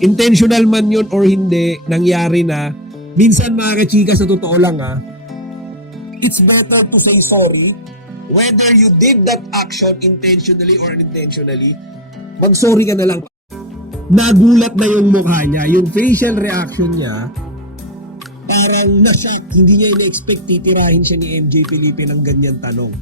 intentional man yun or hindi, nangyari na. Minsan mga kachika, sa totoo lang it's better to say sorry. Whether you did that action intentionally or unintentionally, mag-sorry ka na lang. Nagulat na yung mukha niya, yung facial reaction niya, parang na-shock. Hindi niya in-expect titirahin siya ni MJ Felipe ng ganyan tanong.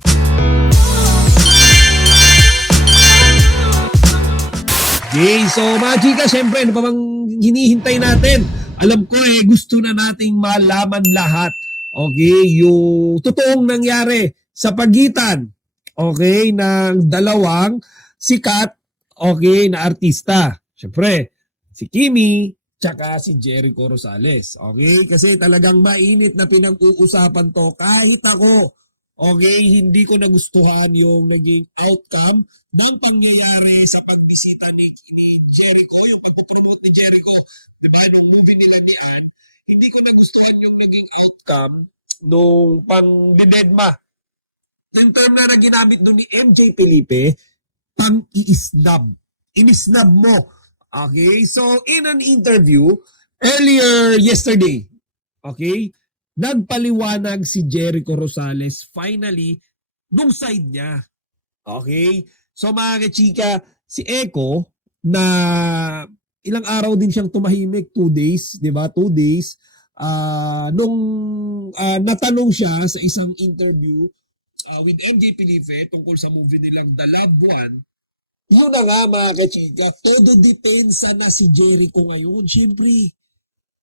Okay, so mga chika, syempre, ano pa bang hinihintay natin? Alam ko gusto na nating malaman lahat. Okay, yung totoong nangyari sa pagitan, okay, ng dalawang sikat, okay, na artista. Syempre, si Kimi, tsaka si Jericho Rosales. Okay, kasi talagang mainit na pinag-uusapan to kahit ako. Okay, hindi ko nagustuhan yung naging outcome ng pangyayari sa pagbisita ni Jericho, yung pagpapromote ni Jericho, diba, nung movie nila ni Ann. Hindi ko nagustuhan yung naging outcome nung pang-dinedma. Yung term na ginamit doon ni MJ Felipe, pang-i-snub. In-snub mo. Okay, so in an interview earlier yesterday, okay, nagpaliwanag si Jericho Rosales finally nung side niya. Okay? So mga kachika, si Eko na ilang araw din siyang tumahimik, 2 days, 'di ba? 2 days nung natanong siya sa isang interview with MJ Felipe tungkol sa movie nilang The Loved One. Yun na nga mga kachika, todo depensa na si Jericho ngayon.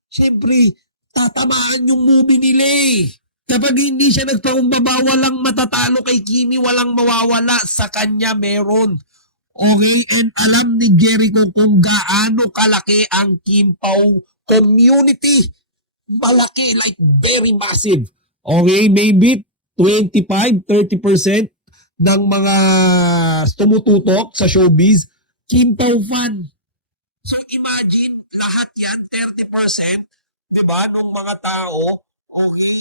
Siyempre, tatamaan yung movie nila Kapag hindi siya nagpakumbaba, walang matatalo kay Kimi, walang mawawala. Sa kanya meron. Okay? And alam ni Jericho kung gaano kalaki ang Kim Pao community. Malaki, like very massive. Okay? Maybe 25-30% ng mga tumututok sa showbiz, Kim Pao fan. So imagine, lahat yan, 30%, di ba, nung mga tao, okay,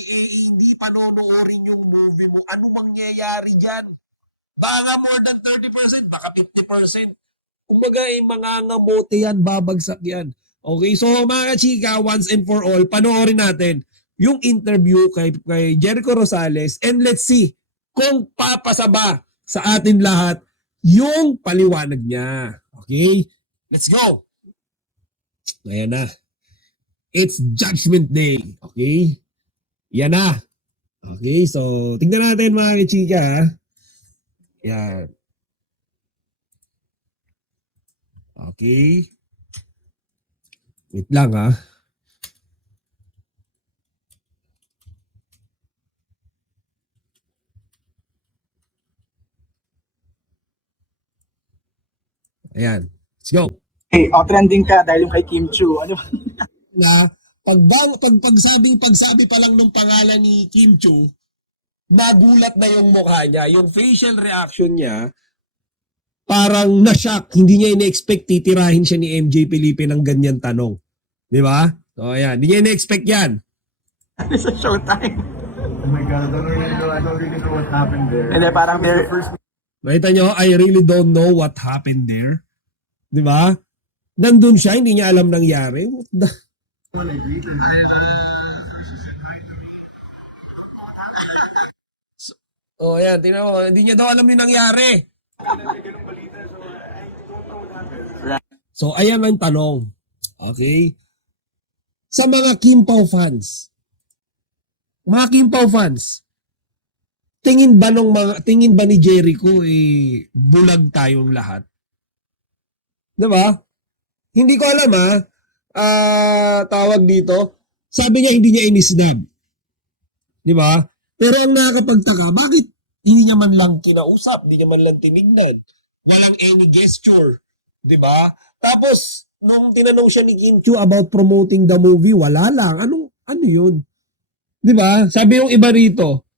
hindi panonoorin yung movie mo. Ano mangyayari dyan? Baka more than 30%, baka 50%. Kumbaga, mga ngamote yan, babagsak yan. Okay, so mga chika, once and for all, panoorin natin yung interview kay Jericho Rosales and let's see kung papasaba sa atin lahat yung paliwanag niya. Okay? Let's go! Ayan na. It's Judgment Day. Okay? Yan na. Okay, so tingnan natin mga kachika. Yan. Okay. Wait lang Ayan. Let's go. Okay, trending ka dahil yung kay Kim Chu. Ano? Na pagsabi pa lang ng pangalan ni Kim Chu, nagulat na yung mukha niya, yung facial reaction niya, parang na-shock. Hindi niya in-expect titirahin siya ni MJ Felipe ng ganyan tanong. Di ba? So ayan, hindi niya in-expect yan. It's a showtime. Oh my God, I don't really know what happened there. And then parang there, Makita nyo, I really don't know what happened there. Di ba? Nandun siya, hindi niya alam nangyari. What the... Oh, ayan, tingnan mo. Hindi niya daw alam yung nangyari. So, ayan ang tanong. Okay? Sa mga Kim Pao fans, tingin ba ni Jericho bulag tayong lahat? 'Di ba? Hindi ko alam tawag dito. Sabi niya hindi niya inisnab. 'Di ba? Pero ang nakakapagtaka, bakit hindi niya man lang kinausap, hindi niya man lang tinignan. Walang any gesture, 'di ba? Tapos nung tinanong siya ni Kim Chu about promoting the movie, wala lang. Ano 'yun? 'Di ba? Sabi yung iba rito,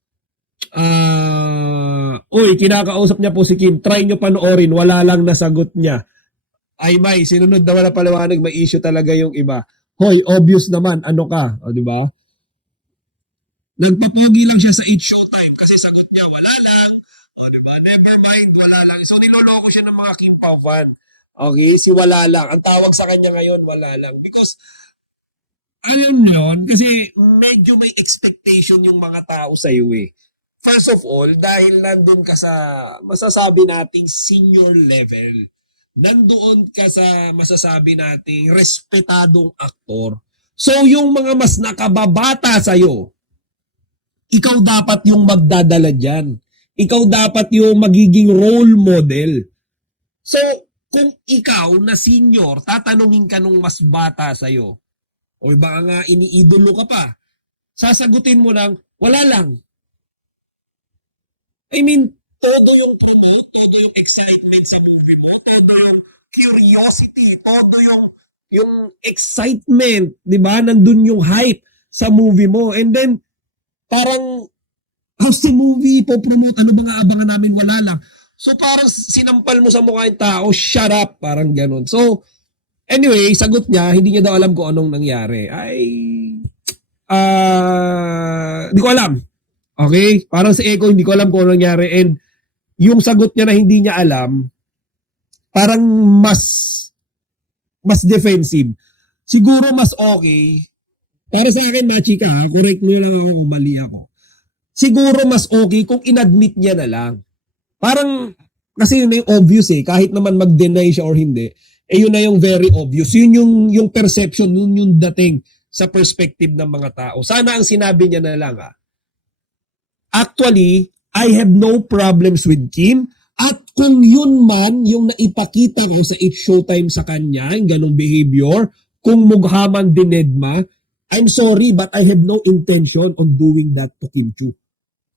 kinakausap niya po si Kim, try nyo panoorin, wala lang nasagot niya. Ay may, sinunod na wala paliwanag, may issue talaga yung iba. Hoy, obvious naman, ano ka? O, di ba? Nagpapogi lang siya sa 8 Showtime kasi sagot niya, wala lang. O, di ba? Never mind, wala lang. So, niloloko siya ng mga Kim Pao fan. Okay, si wala lang. Ang tawag sa kanya ngayon, wala lang. Because, alam yun, kasi medyo may expectation yung mga tao sa iyo eh. First of all, dahil nandun ka sa, masasabi nating senior level, nandoon ka sa masasabi nating respetadong aktor. So, yung mga mas nakababata sa'yo, ikaw dapat yung magdadala dyan. Ikaw dapat yung magiging role model. So, kung ikaw na senior, tatanungin ka nung mas bata sa'yo, o baka nga iniidolo ka pa, sasagutin mo lang, wala lang. I mean, todo yung promote, todo yung excitement sa movie mo, todo yung curiosity, todo yung excitement, di ba? Nandun yung hype sa movie mo. And then, parang, how's the movie? Po-promote, ano ba nga abangan namin? Wala lang. So, parang sinampal mo sa mukha yung tao, shut up, parang ganun. So, anyway, sagot niya, hindi niya daw alam kung anong nangyari. Di ko alam. Okay? Parang si Eko, hindi ko alam kung anong nangyari. And yung sagot niya na hindi niya alam, parang mas defensive. Siguro mas okay. Para sa akin, Machika, correct mo lang ako kung mali ako. Siguro mas okay kung inadmit niya na lang. Parang, kasi yun na yung obvious eh. Kahit naman mag-deny siya or hindi, yun na yung very obvious. Yun yung perception, yun yung dating sa perspective ng mga tao. Sana ang sinabi niya na lang actually, I have no problems with Kim. At kung yun man, yung naipakita ko sa It's Showtime sa kanya, yung ganong behavior, kung mukha man dinedma, I'm sorry but I have no intention on doing that to Kim Chu.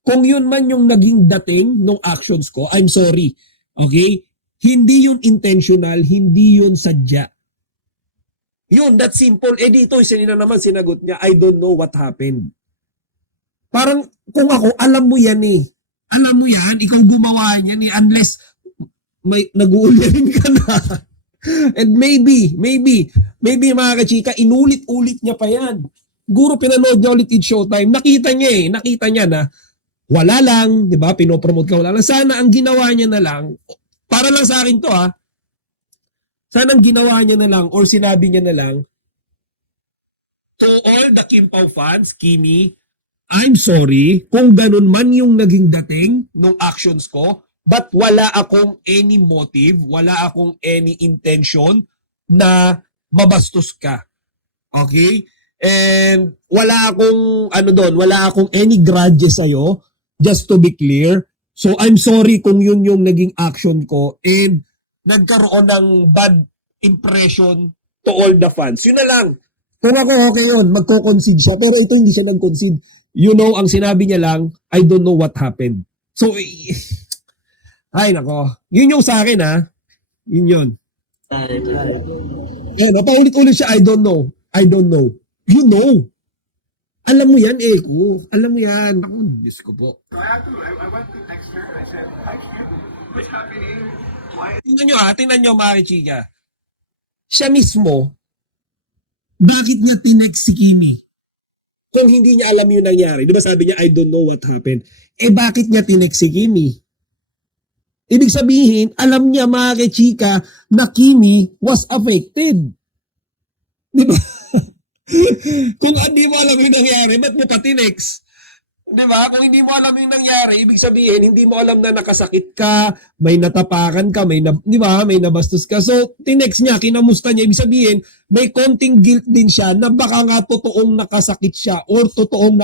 Kung yun man yung naging dating ng actions ko, I'm sorry. Okay? Hindi yun intentional, hindi yun sadya. Yun, that's simple. Dito, isa na naman sinagot niya, I don't know what happened. Parang, kung ako, alam mo yan eh. Alam mo yan, ikaw gumawa yan eh, unless may nag-uulirin ka na. And maybe, mga kachika, inulit-ulit niya pa yan. Siguro pinanood niya ulit It's Showtime. Nakita niya na, wala lang, di ba, pinopromote ka, wala lang. Sana ang ginawa niya na lang, para lang sa akin to sana ang ginawa niya na lang, or sinabi niya na lang, to all the Kim Pao fans, Kimi, I'm sorry kung ganun man yung naging dating ng actions ko, but wala akong any motive, wala akong any intention na mabastos ka. Okay? And wala akong wala akong any grudges sa'yo, just to be clear. So I'm sorry kung yun yung naging action ko and nagkaroon ng bad impression to all the fans. Yun na lang. Kung ako okay yun, magko-concede siya. Pero ito hindi siya nag-concede. You know, ang sinabi niya lang, I don't know what happened. So, ay nako. Yun yung sa akin Yun yun. Paulit-ulit siya, I don't know. You know. Alam mo yan, Eko. Alam mo yan. Ako, Diyos ko po. So I went to text her. I said, hi, Kim. What's happening? Why? Tingnan nyo, Mari Chica. Siya mismo, bakit niya tinext si Kimi? Kung hindi niya alam yung nangyari. Di ba sabi niya, I don't know what happened. Bakit niya tinext si Kimi? Ibig sabihin, alam niya, mga Chica, na Kimi was affected. Di ba? Kung hindi mo alam yung nangyari, ba't mo pa tinext? Di ba? Kung hindi mo alam yung nangyari, ibig sabihin, hindi mo alam na nakasakit ka, may natapakan ka, di ba? May nabastos ka. So, tinext niya, kinamusta niya. Ibig sabihin, may konting guilt din siya na baka nga totoong nakasakit siya or totoong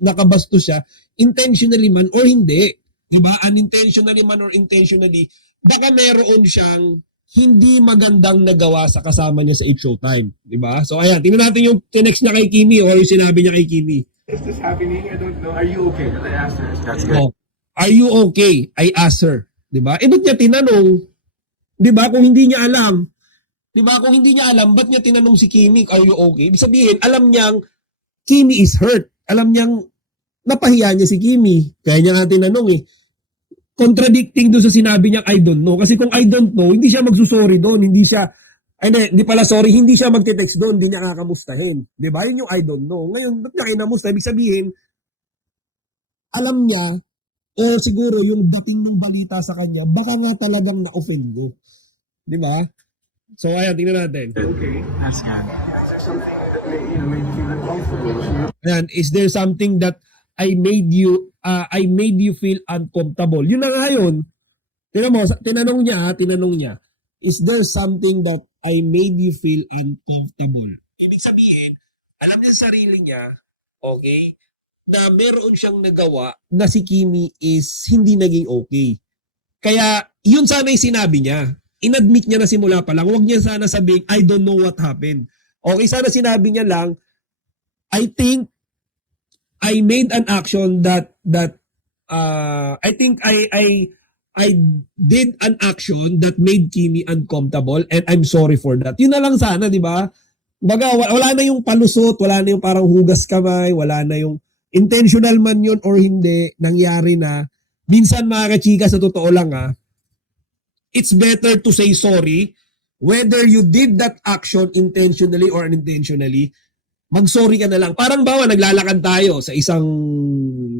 nakabastos siya, intentionally man or hindi. Di ba? Unintentionally man or intentionally, baka meron siyang hindi magandang nagawa sa kasama niya sa It's Showtime. Di ba? So, ayan, tingnan natin yung tinext niya kay Kimi o yung sinabi niya kay Kimi. Is this happening? I don't know. Are you okay? And I asked her. That's good. Oh, are you okay? I asked her. Diba? Ba't niya tinanong? Diba? Kung hindi niya alam. Diba? Kung hindi niya alam, ba't niya tinanong si Kimi, are you okay? Ibig sabihin, alam niyang Kimi is hurt. Alam niyang napahiya niya si Kimi. Kaya niya nga tinanong Contradicting doon sa sinabi niyang I don't know. Kasi kung I don't know, hindi siya magsusorry doon. Hindi siya hindi siya magte-text doon, hindi niya kakamustahin. Di ba? Yun yung I don't know. Ngayon, ba't niya kinamusta? Ibig sabihin, alam niya, siguro yung dating ng balita sa kanya, baka nga talagang na-offend. Di ba? So, ayan, tingnan natin. Okay. That's good. Is there something that made you feel uncomfortable? Ayan, is there something that I made you feel uncomfortable? Yun na nga yun. Tingnan mo, tinanong niya, is there something that I made you feel uncomfortable? Ibig sabihin, alam niya sa sarili niya, okay, na meron siyang nagawa na si Kimi is hindi naging okay. Kaya, yun sana yung sinabi niya. Inadmit niya na simula pa lang. Huwag niya sana sabihin, I don't know what happened. Okay, sana sinabi niya lang, I think I made an action that I think I did an action that made Kimi uncomfortable and I'm sorry for that. Yun na lang sana, di ba? Baga, wala na yung palusot, wala na yung parang hugas kamay, wala na yung intentional man yun or hindi, nangyari na. Minsan mga kachika, sa totoo lang it's better to say sorry whether you did that action intentionally or unintentionally. Mag-sorry ka na lang. Parang bawa, naglalakad tayo sa isang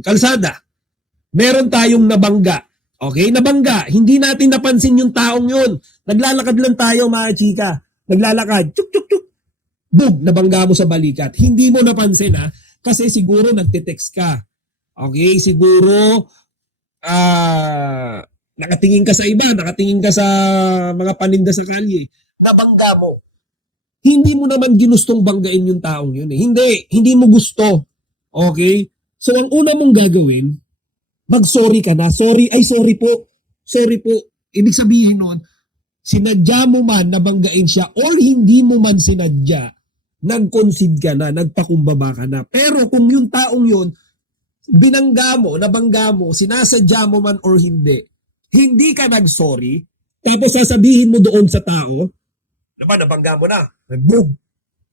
kalsada. Meron tayong nabangga. Okay? Nabangga. Hindi natin napansin yung taong yun. Naglalakad lang tayo mga chika. Naglalakad. Chuk, chuk, chuk. Boom! Nabangga mo sa balikat. Hindi mo napansin kasi siguro nagte-text ka. Okay? Siguro nakatingin ka sa iba, nakatingin ka sa mga paninda sa kalye. Nabangga mo. Hindi mo naman ginustong banggain yung taong yun. Hindi mo gusto. Okay? So, ang una mong gagawin, mag-sorry ka na. Sorry po. Sorry po. Ibig sabihin nun, sinadya mo man nabanggain siya or hindi mo man sinadya, nag-concede ka na, nagpakumbaba ka na. Pero kung yung taong yun, binangga mo, nabangga mo, sinasadya mo man or hindi ka nag-sorry, tapos sasabihin mo doon sa tao, diba, nabangga mo na, boom.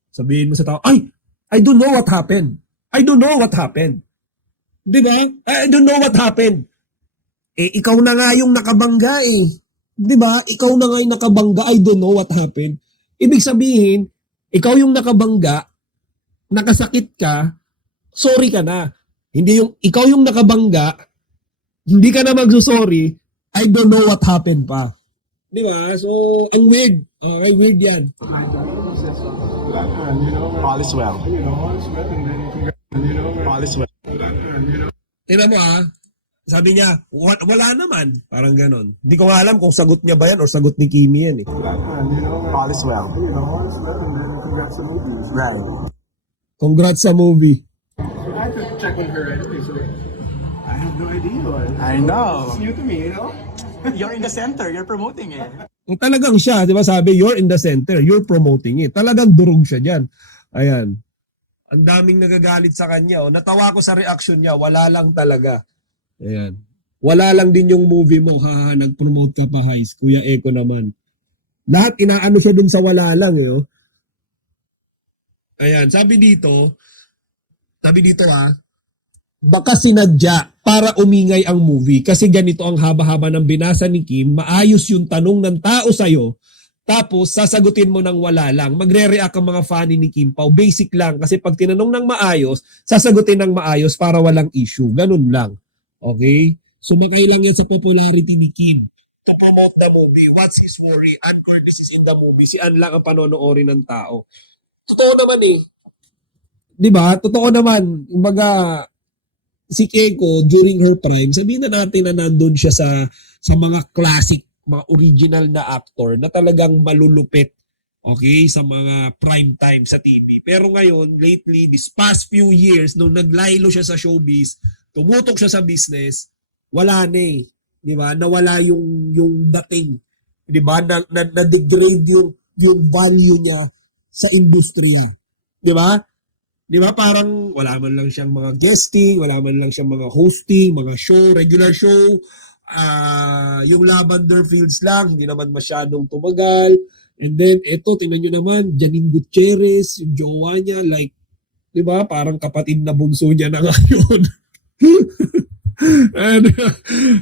Sabihin mo sa tao, I don't know what happened. I don't know what happened. Diba? I don't know what happened. Ikaw na nga yung nakabangga Diba? Ikaw na nga yung nakabangga, I don't know what happened. Ibig sabihin, ikaw yung nakabangga, nakasakit ka, sorry ka na. Hindi yung, ikaw yung nakabangga, hindi ka na magsusorry, I don't know what happened pa. Di ba? So, ang weird. Okay, weird yan. All is well. All is well. Tingnan mo sabi niya, wala naman. Parang ganon. Hindi ko nga alam kung sagot niya ba yan or sagot ni Kimi yan All is well. Well. Congrats sa movie. I have to check with her right away, so I have no idea. I know. It's new to me, You're in the center. You're promoting it. Talagang siya, di ba sabi, you're in the center, you're promoting it. Talagang durog siya dyan. Ayan. Ang daming nagagalit sa kanya. Natawa ko sa reaction niya, wala lang talaga. Ayan. Wala lang din yung movie mo, nag-promote ka pa, Heis. Kuya Eko naman. Lahat inaano siya dun sa wala lang. Ayan, sabi dito baka sinadya para umingay ang movie kasi ganito ang haba-haba ng binasa ni Kim, maayos yung tanong ng tao sa'yo, tapos sasagutin mo ng wala lang. Magre-react ang mga fan ni Kim Pao. Basic lang kasi pag tinanong ng maayos, sasagutin ng maayos para walang issue. Ganun lang. Okay? So makailangan sa popularity ni Kim to promote the movie. What's his worry? Ann Curtis is in the movie. Si Ann lang ang panonoorin ng tao. Totoo naman Di ba? Totoo naman. Kumbaga, si Keiko during her prime, sabihin na natin na nandun siya sa mga classic, mga original na actor na talagang malulupit, okay, sa mga prime time sa TV. Pero ngayon, lately, this past few years, nung naglaylo siya sa showbiz, tumutok siya sa business, wala na Di ba? Nawala yung dating. Di ba? Na-degrade yung value niya sa industriya. Di ba? Di ba parang wala man lang siyang mga guesting, wala man lang siyang mga hosting, mga show, regular show. Yung Lavender Fields lang, hindi naman masyadong tumagal. And then, eto, tingnan nyo naman, Janine Gutierrez, yung jowa niya, like, di ba, parang kapatid na bunso niya na ngayon. And,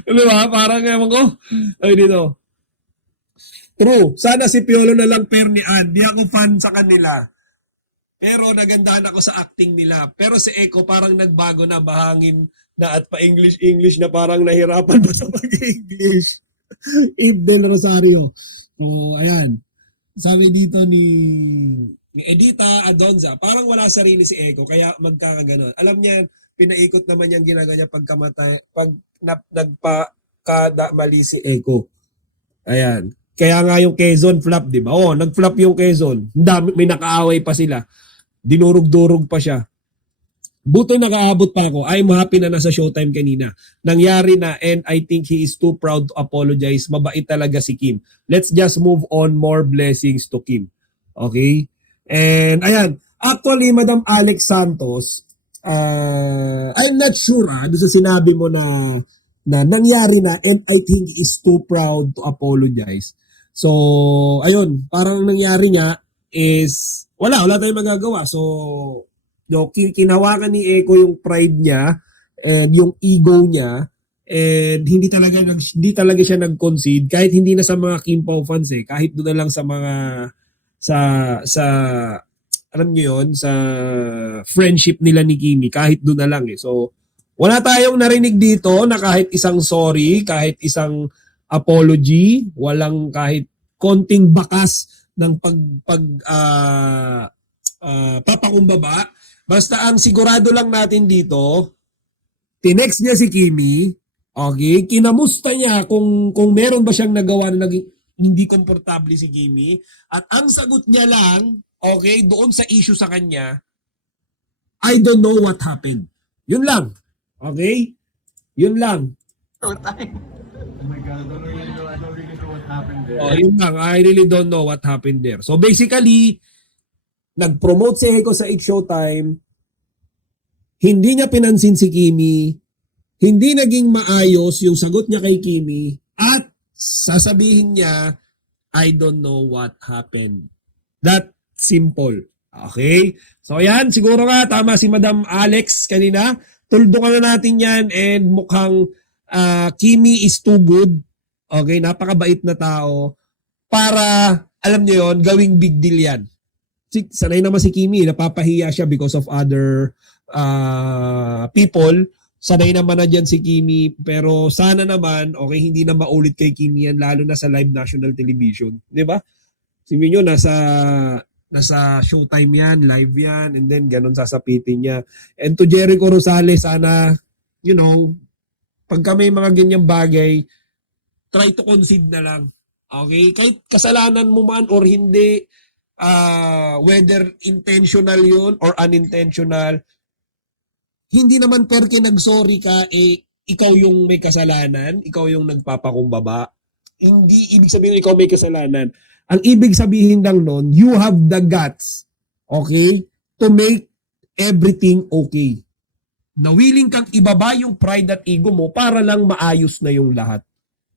di ba, parang, ewan ko, ay dito. True, sana si Piolo na lang pair ni Ann. Di ako fan sa kanila. Pero nagandahan ako sa acting nila. Pero si Eko parang nagbago na, bahangin na at pa-English na parang nahirapan pa sa mag-English. Eve Del Rosario. So, ayan. sabi dito ni Edita Adonza, parang wala sarili si Eko, kaya magkakaganon. Alam niya, pinaikot naman yung ginagawa niya pag nagpakadamali si Eko. Ayan. Kaya nga yung Quezon flop, di ba? Oh, nag-flop yung Quezon. May nakaaway pa sila. Dinurog-durog pa siya. Buto nakaabot pa ako. I'm happy na nasa Showtime kanina. Nangyari na and I think he is too proud to apologize. Mabait talaga si Kim. Let's just move on. More blessings to Kim. Okay? And ayan. Actually, Madam Alex Santos, I'm not sure doon sa sinabi mo na nangyari na and I think he is too proud to apologize. So, ayun. Parang nangyari niya is wala tayong magagawa. So, kinawakan ni Eko yung pride niya and yung ego niya and hindi talaga siya nag-concede kahit hindi na sa mga Kim Pao fans kahit doon na lang sa mga sa alam niyo yon sa friendship nila ni Kimi kahit doon na lang So wala tayong narinig dito na kahit isang sorry, kahit isang apology, walang kahit konting bakas ng papakumbaba. Basta ang sigurado lang natin dito, tinext niya si Kimi, okay, kinamusta niya kung meron ba siyang nagawa na naging hindi komportable si Kimi, at ang sagot niya lang, okay, doon sa issue sa kanya, I don't know what happened. Yun lang. Okay? Yun lang. Oh my God, I don't really know what happened there. Oh, yun lang. I really don't know what happened there. So basically, nag-promote si Eko sa It's Showtime, hindi niya pinansin si Kimi, hindi naging maayos yung sagot niya kay Kimi, at sasabihin niya, I don't know what happened. That simple. Okay? So yan, siguro nga, tama si Madam Alex kanina. Tuldukan na natin yan and mukhang Kimi is too good. Okay? Napakabait na tao para, alam niyo yon, gawing big deal yan. Sanay naman si Kimi, napapahiya siya because of other people. Sanay naman na dyan si Kimi, pero sana naman, okay, hindi na maulit kay Kimi yan, lalo na sa live national television. Di ba? Sabi nyo, nasa Showtime yan, live yan, and then ganun sasapitin niya. And to Jericho Rosales, sana, you know, pagka may mga ganyang bagay, try to concede na lang. Okay? Kahit kasalanan mo man or hindi, whether intentional yun or unintentional, hindi naman perke nag-sorry ka, ikaw yung may kasalanan, ikaw yung nagpapakumbaba. Hindi ibig sabihin ikaw may kasalanan. Ang ibig sabihin lang nun, you have the guts, okay, to make everything okay. Na willing kang ibaba yung pride at ego mo para lang maayos na yung lahat.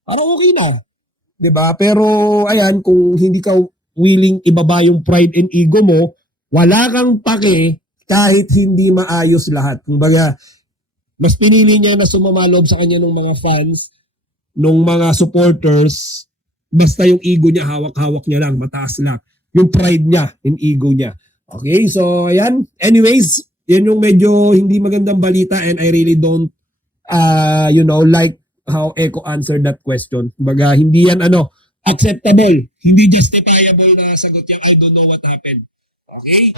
Para okay na. 'Di ba? Pero ayan, kung hindi ka willing ibaba yung pride and ego mo, wala kang pake kahit hindi maayos lahat. Kumbaga, mas pinili niya na sumama loob sa kanya ng mga fans, ng mga supporters, basta yung ego niya, hawak-hawak niya lang, mataas lang. Yung pride niya, yung ego niya. Okay, so ayan. Anyways, yan yung medyo hindi magandang balita and I really don't, like how Eko answered that question. Kumbaga, hindi yan acceptable. Hindi justifiable na sagot yan. I don't know what happened. Okay?